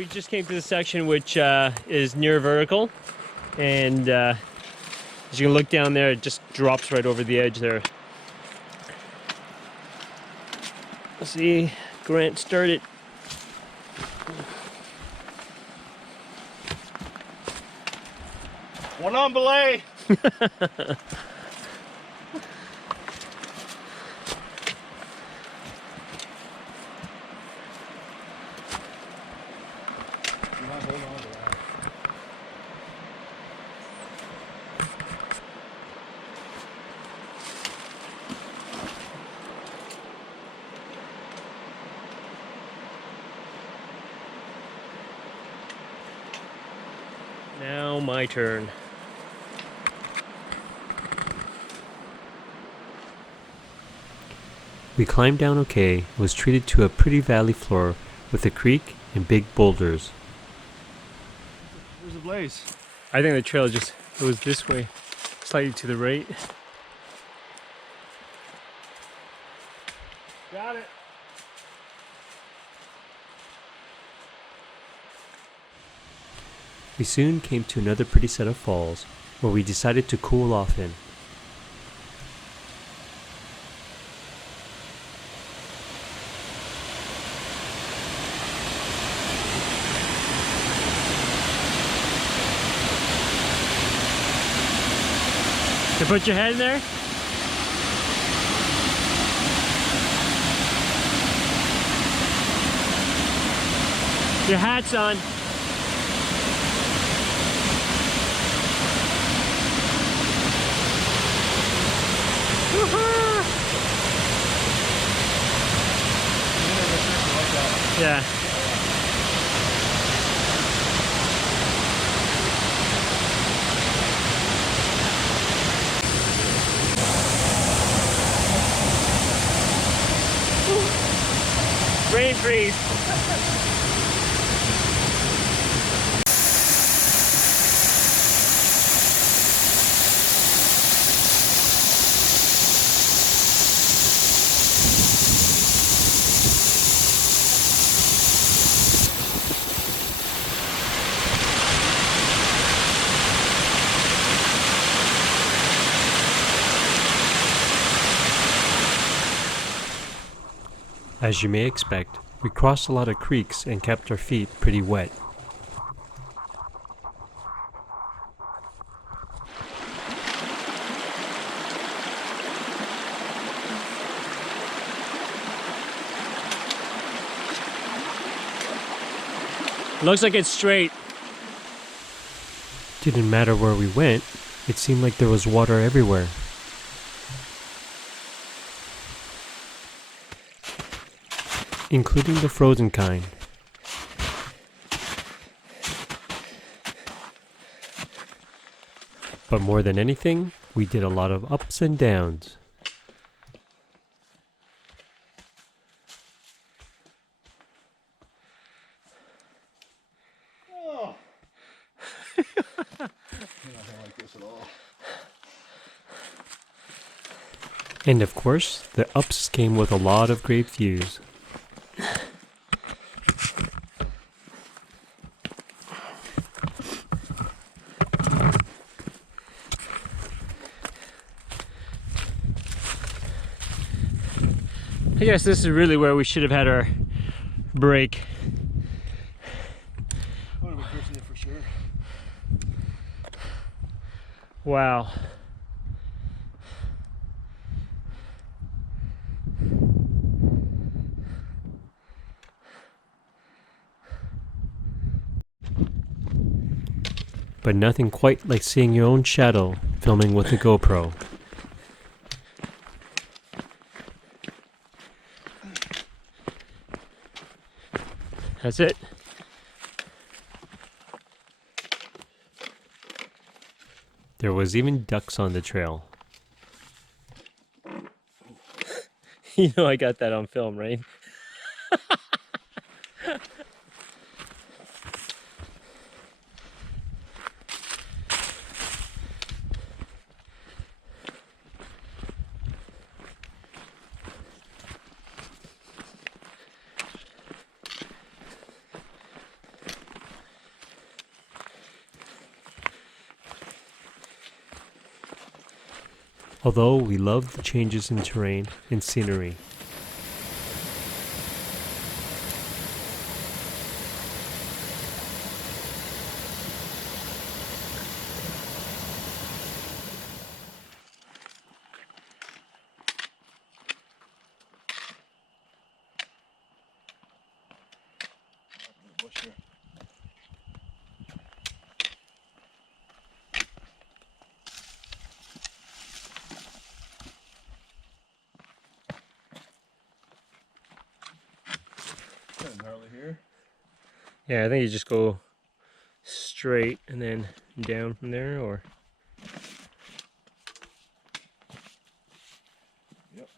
we just came to the section which is near vertical, and as you can look down there, it just drops right over the edge there. See, Grant started. One on belay. Now my turn. We climbed down okay and was treated to a pretty valley floor with a creek and big boulders. There's a blaze. I think the trail just goes this way, slightly to the right. Got it. We soon came to another pretty set of falls where we decided to cool off in. You put your head in there? Your hat's on. Yeah. Rain freeze. As you may expect, we crossed a lot of creeks and kept our feet pretty wet. Looks like it's straight. Didn't matter where we went, it seemed like there was water everywhere. Including the frozen kind. But more than anything, we did a lot of ups and downs. Oh. Nothing like this at all. And of course, the ups came with a lot of great views. I guess this is really where we should have had our break. I would have been fishing it for sure. Wow. But nothing quite like seeing your own shadow filming with a GoPro. That's it. There was even ducks on the trail. You know I got that on film, right? although we loved the changes in terrain and scenery. Bush here. Kind of gnarly here. Yeah, I think you just go straight and then down from there, or Yep.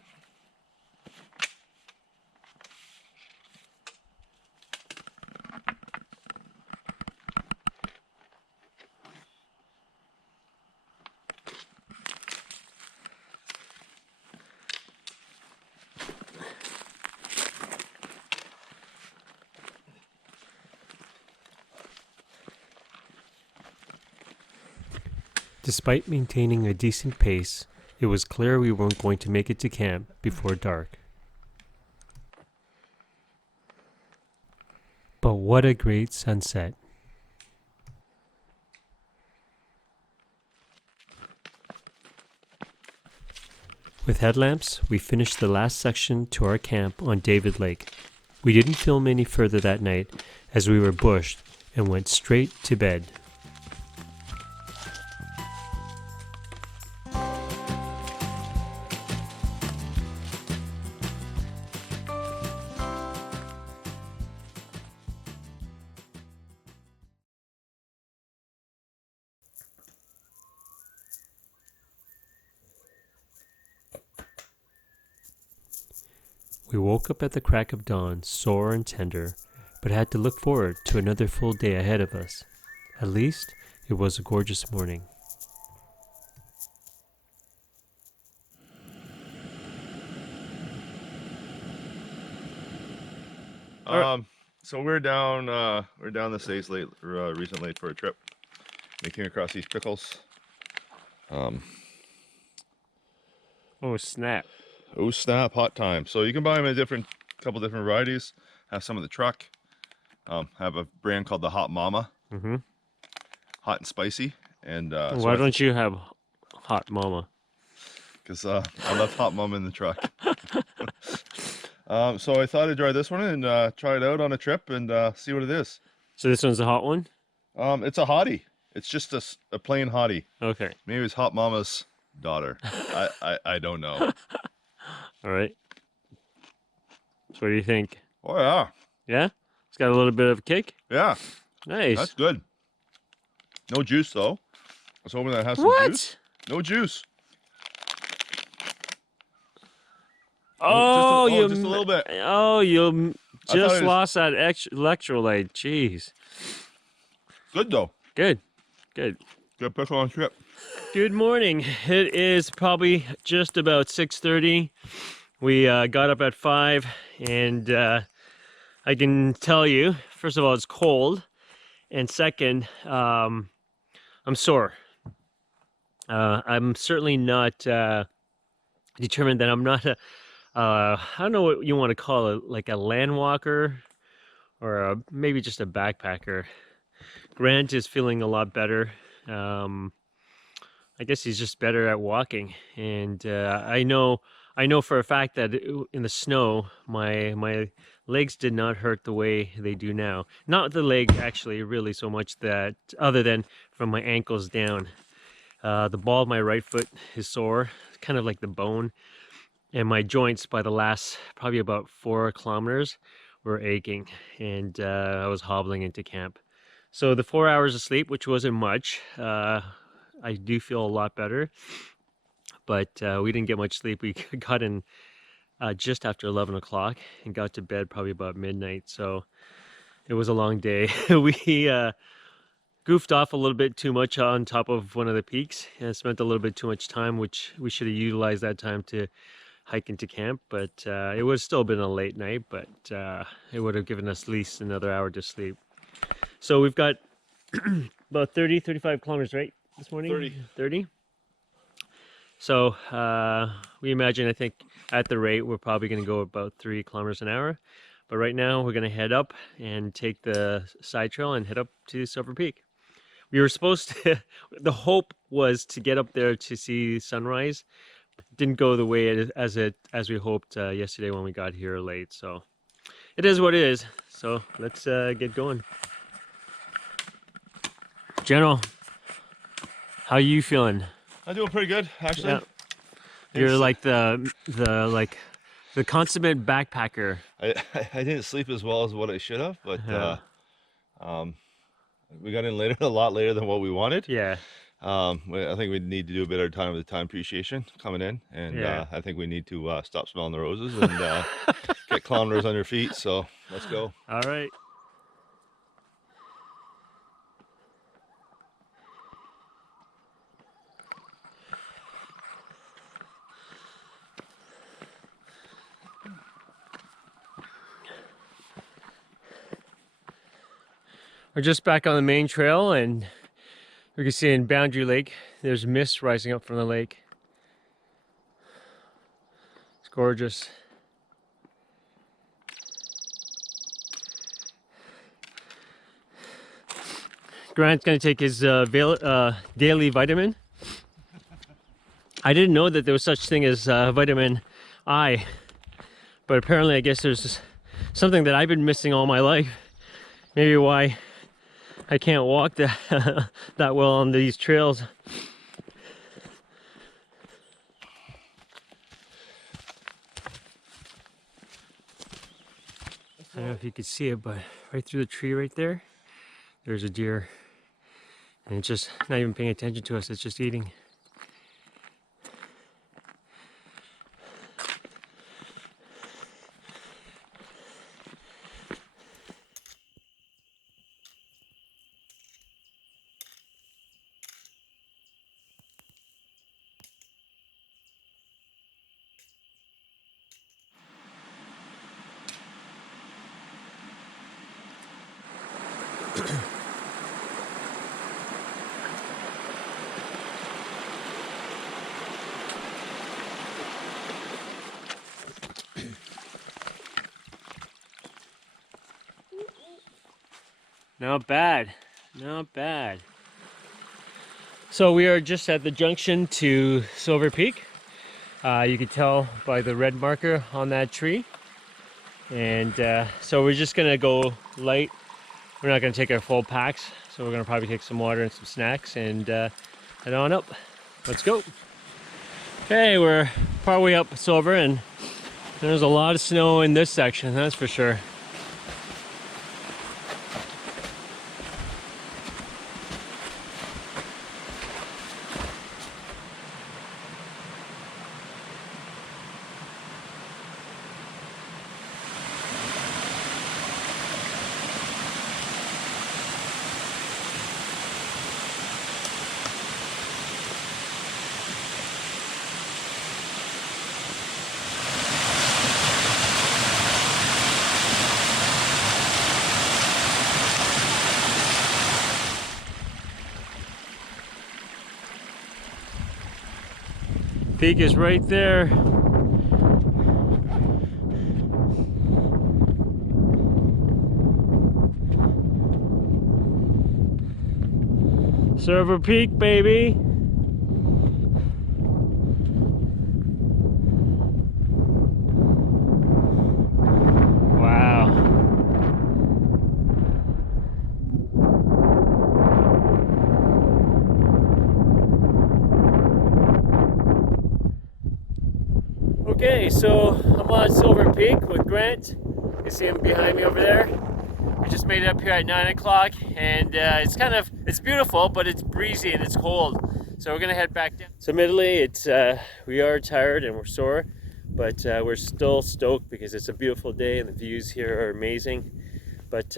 Despite maintaining a decent pace, it was clear we weren't going to make it to camp before dark. But what a great sunset. With headlamps, we finished the last section to our camp on David Lake. We didn't film any further that night as we were bushed and went straight to bed. We woke up at the crack of dawn, sore and tender, but had to look forward to another full day ahead of us. At least, it was a gorgeous morning. So we're down the States recently for a trip. We came across these pickles. oh snap! Oh snap! Hot time. So you can buy them in couple different varieties. Have some of the truck. Have a brand called the Hot Mama. Mm-hmm. Hot and spicy. And Why don't you have Hot Mama? Because I left Hot Mama in the truck. So I thought I'd try this one and try it out on a trip and see what it is. So this one's a hot one? It's a hottie. It's just a plain hottie. Okay. Maybe it's Hot Mama's daughter. I don't know. All right. So what do you think? Oh yeah. Yeah? It's got a little bit of a kick? Yeah. Nice. That's good. No juice though. I was hoping that it has some What? juice. No juice. Oh, just a little bit. Oh, you I thought just it was- lost that electrolyte. Jeez. Good though. Good. Good. Good pickle on trip. Good morning. It is probably just about 6:30. We got up at 5, and I can tell you, first of all, it's cold, and second, I'm sore. I'm certainly not determined that I'm not I don't know what you want to call it, like a land walker or maybe just a backpacker. Grant is feeling a lot better. I guess he's just better at walking, and I know for a fact that in the snow, my legs did not hurt the way they do now. Not the leg actually, really so much that other than from my ankles down. The ball of my right foot is sore, kind of like the bone, and my joints by the last probably about 4 kilometers were aching, and I was hobbling into camp. So the 4 hours of sleep, which wasn't much, I do feel a lot better, but we didn't get much sleep. We got in just after 11 o'clock and got to bed probably about midnight, so it was a long day. We goofed off a little bit too much on top of one of the peaks and spent a little bit too much time, which we should have utilized that time to hike into camp, but it would have still been a late night, but it would have given us at least another hour to sleep. So we've got about 35 kilometers, right, this morning? 30. 30? So we imagine, I think, at the rate, we're probably going to go about 3 kilometers an hour. But right now, we're going to head up and take the side trail and head up to Silver Peak. We were supposed to, the hope was to get up there to see sunrise. Didn't go the way as we hoped yesterday when we got here late. So it is what it is. So let's get going. General, how are you feeling? I'm doing pretty good, actually. Yeah. You're like the consummate backpacker. I didn't sleep as well as what I should have, but Yeah. we got in later, a lot later than what we wanted. Yeah. I think we need to do a bit of time with the time appreciation coming in, and Yeah. I think we need to stop smelling the roses and get kilometers on your feet. So let's go. All right. We're just back on the main trail, and we can see in Boundary Lake, there's mist rising up from the lake. It's gorgeous. Grant's gonna take his daily vitamin. I didn't know that there was such thing as vitamin I, but apparently I guess there's something that I've been missing all my life. Maybe why I can't walk that that well on these trails. I don't know if you could see it, but right through the tree right there, there's a deer. And it's just not even paying attention to us, it's just eating. Not bad, not bad. So we are just at the junction to Silver Peak. You can tell by the red marker on that tree. And so we're just gonna go light. We're not gonna take our full packs, so we're gonna probably take some water and some snacks and head on up. Let's go. Okay, we're partway up Silver, and there's a lot of snow in this section, that's for sure. Peak is right there. Silver Peak, baby. Wow. Okay, so I'm on Silver Peak with Grant. You see him behind me over there. We just made it up here at 9 o'clock, and it's beautiful, but it's breezy and it's cold. So we're gonna head back down. So admittedly, we are tired and we're sore, but we're still stoked because it's a beautiful day and the views here are amazing. But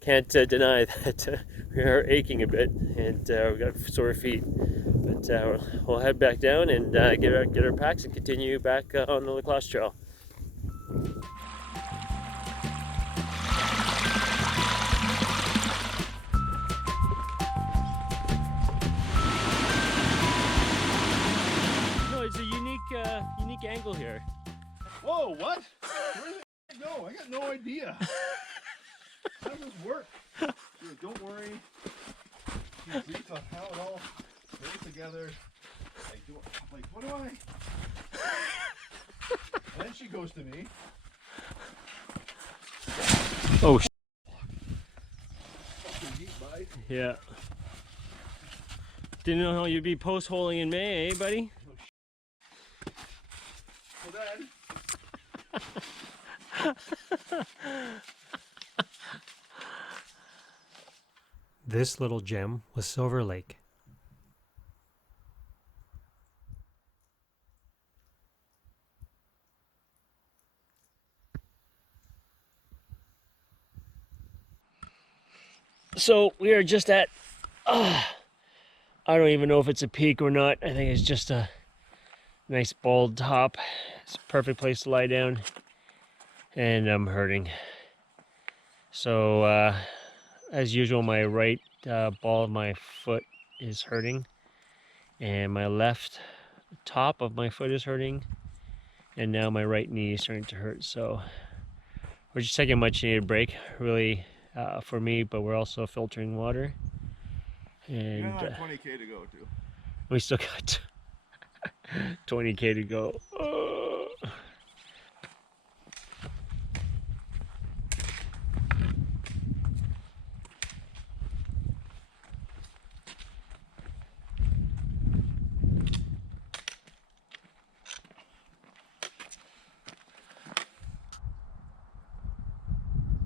can't deny that we are aching a bit and we've got sore feet. But we'll head back down and get our packs and continue back on the LaCloche trail. angle here. Whoa, what? Where did it go? I got no idea. How does this work? Dude, don't worry. She's deep on how it all goes together. Like, what do I? And then she goes to me. Oh, Fucking deep, bud. yeah. Didn't know how you'd be post-holing in May, eh, buddy? So then, This little gem was Silver Lake. So we are just at, I don't even know if it's a peak or not. I think it's just a nice bald top. It's a perfect place to lie down. And I'm hurting. So as usual, my right ball of my foot is hurting. And my left top of my foot is hurting. And now my right knee is starting to hurt. So we're just taking a much needed break, really, for me, but we're also filtering water. And you got 20K to go too. we still got 20K to go.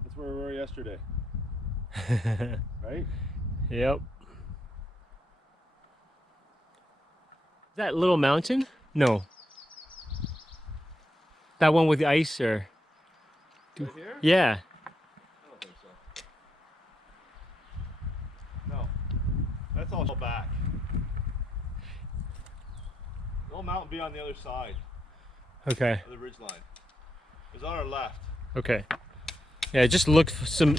That's where we were yesterday, right? Yep. That little mountain? No. That one with the ice, or? Right here? Yeah. I don't think so. No. That's all back. The little mountain be on the other side Okay. of the ridge line. It's on our left. Okay. Yeah, it just looked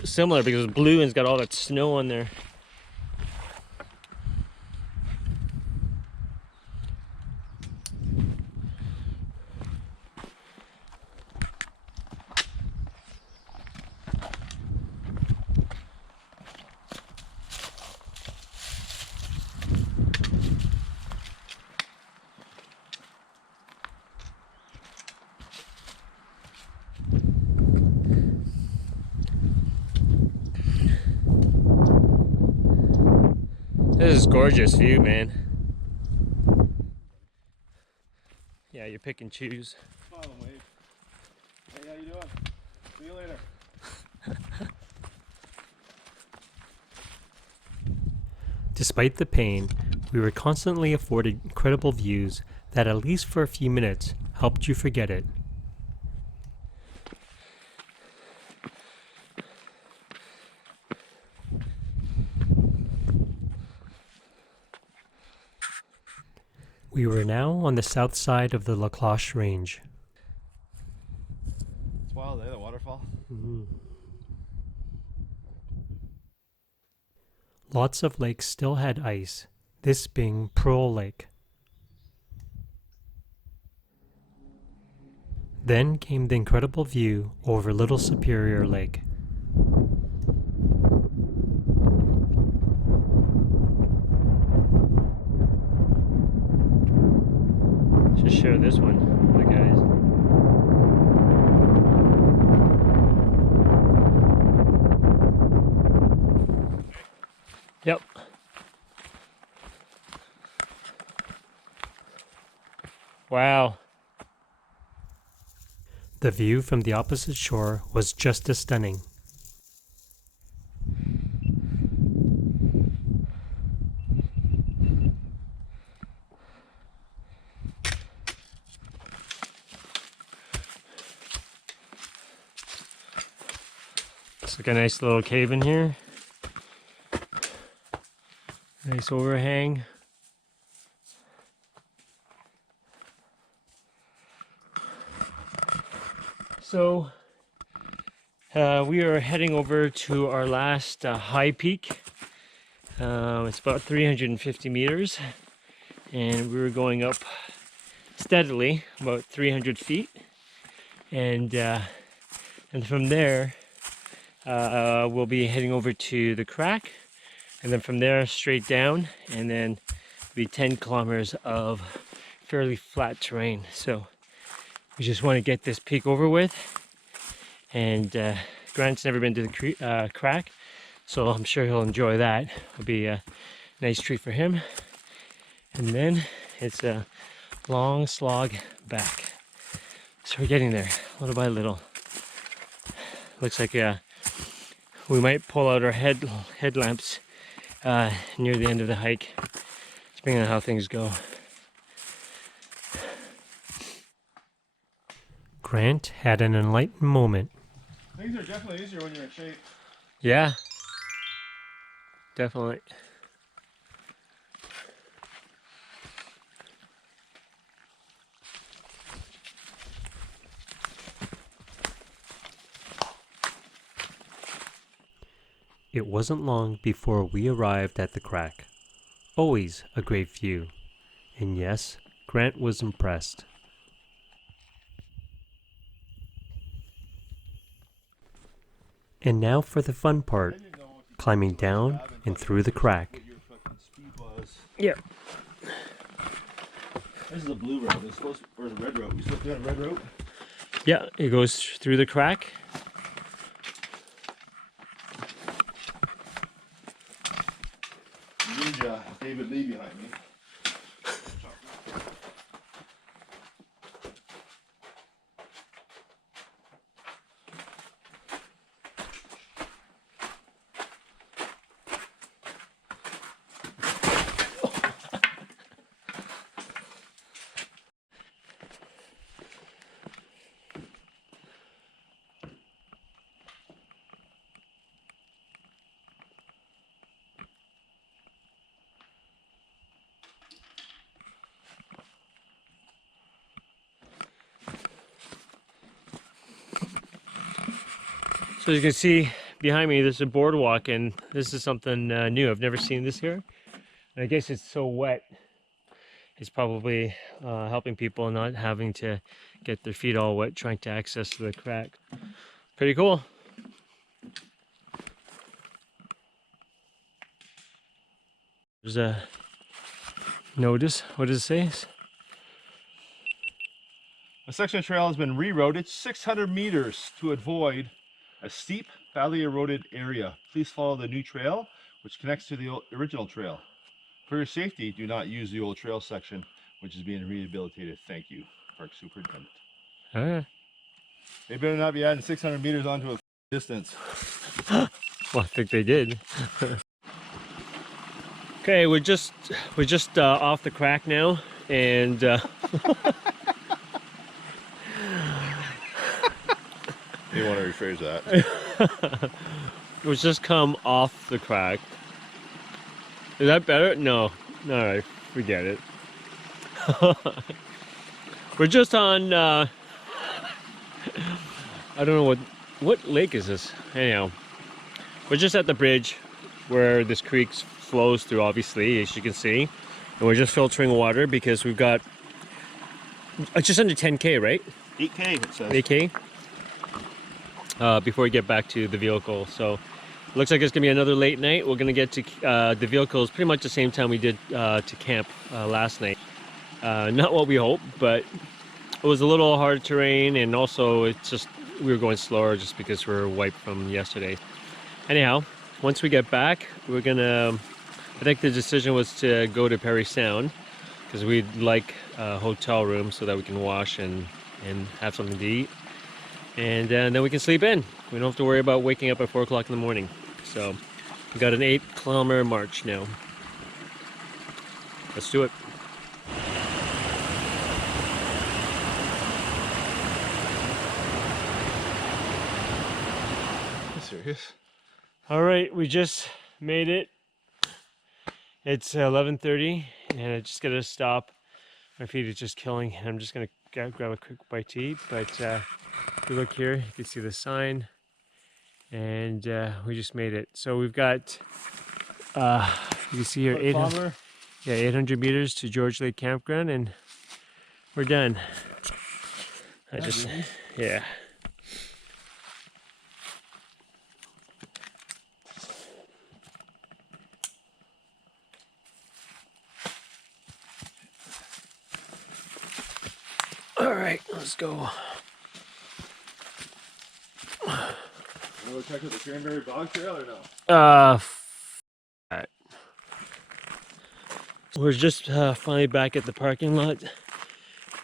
similar because it's blue and it's got all that snow on there. This is gorgeous view, man. Yeah, you pick and choose. Smile and wave. Hey, how you doing? See you later. Despite the pain, we were constantly afforded incredible views that, at least for a few minutes, helped you forget it. We were now on the south side of the LaCloche Range. It's wild, eh? The waterfall. Lots of lakes still had ice, this being Pearl Lake. Then came the incredible view over Little Superior Lake. Just share this one with the guys. Yep. Wow. The view from the opposite shore was just as stunning. It's like a nice little cave in here. Nice overhang. So we are heading over to our last high peak. It's about 350 meters, and we were going up steadily about 300 feet, and from there we'll be heading over to the crack, and then from there straight down, and then be 10 kilometers of fairly flat terrain. So we just want to get this peak over with, and Grant's never been to the crack, so I'm sure he'll enjoy that. It'll be a nice treat for him. And then it's a long slog back. So we're getting there little by little. Looks like we might pull out our headlamps near the end of the hike, depending on how things go. Grant had an enlightened moment. Things are definitely easier when you're in shape. Yeah, definitely. It wasn't long before we arrived at the crack. Always a great view. And yes, Grant was impressed. And now for the fun part, climbing down and through the crack. What your fucking speed was. Yeah. This is a blue route. It's supposed to, or a red route. We supposed to be on a red route? Yeah, it goes through the crack. Ninja David Lee behind me. So as you can see behind me, there's a boardwalk, and this is something new. I've never seen this here. And I guess it's so wet. It's probably helping people not having to get their feet all wet trying to access the crack. Pretty cool. There's a notice. What does it say? A section of trail has been rerouted 600 meters to avoid a steep, badly eroded area. Please follow the new trail, which connects to the original trail. For your safety, do not use the old trail section, which is being rehabilitated. Thank you, Park Superintendent. Ah. They better not be adding 600 meters onto a distance. Well, I think they did. Okay, we're just off the crack now, and You want to rephrase that? we've just come off the crack. Is that better? No. All right, forget it. We're just on. I don't know what lake is this. Anyhow, we're just at the bridge where this creek flows through, obviously, as you can see, and we're just filtering water because we've got just under 10K, right? 8K, it says. 8K. Before we get back to the vehicle. So looks like it's gonna be another late night. We're gonna get to the vehicles pretty much the same time we did to camp last night. Not what we hoped, but it was a little hard terrain, and also it's just we were going slower just because we were wiped from yesterday. Anyhow, once we get back, we're gonna, I think the decision was to go to Perry Sound because we'd like a hotel room so that we can wash and have something to eat. And then we can sleep in. We don't have to worry about waking up at 4 o'clock in the morning. So we got an 8-kilometer march now. Let's do it. Are you serious? All right, we just made it. It's 11:30, and I just gotta stop. My feet are just killing. I'm just gonna grab a quick bite to eat. But if you look here, you can see the sign, and we just made it. So we've got, you can see here, 800 meters to George Lake Campground, and we're done. I Yeah, just, baby. yeah. All right, let's go. Want to go check out the Cranberry Bog Trail or no? Alright. We're just finally back at the parking lot,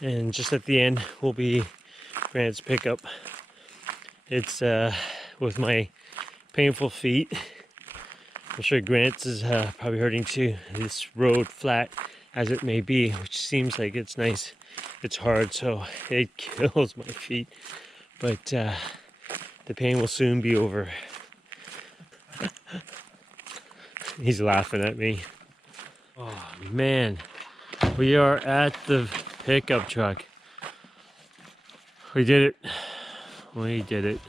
and just at the end will be Grant's pickup. It's with my painful feet. I'm sure Grant's is probably hurting too. This road, flat as it may be, which seems like it's nice, it's hard, so it kills my feet. But the pain will soon be over. He's laughing at me. Oh man, we are at the pickup truck. We did it. We did it.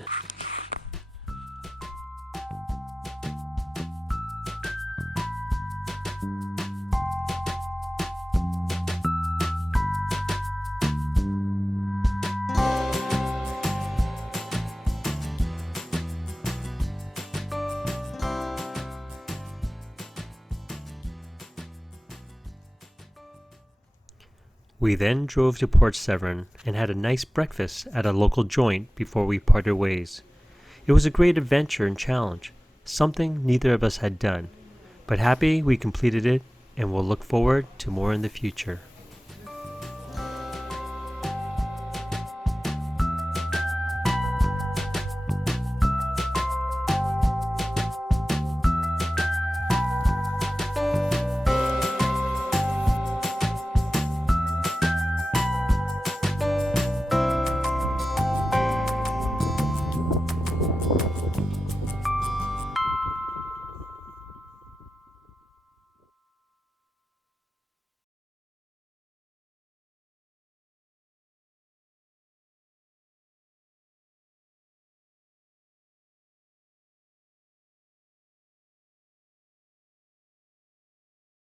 We then drove to Port Severn and had a nice breakfast at a local joint before we parted ways. It was a great adventure and challenge, something neither of us had done, but happy we completed it and will look forward to more in the future.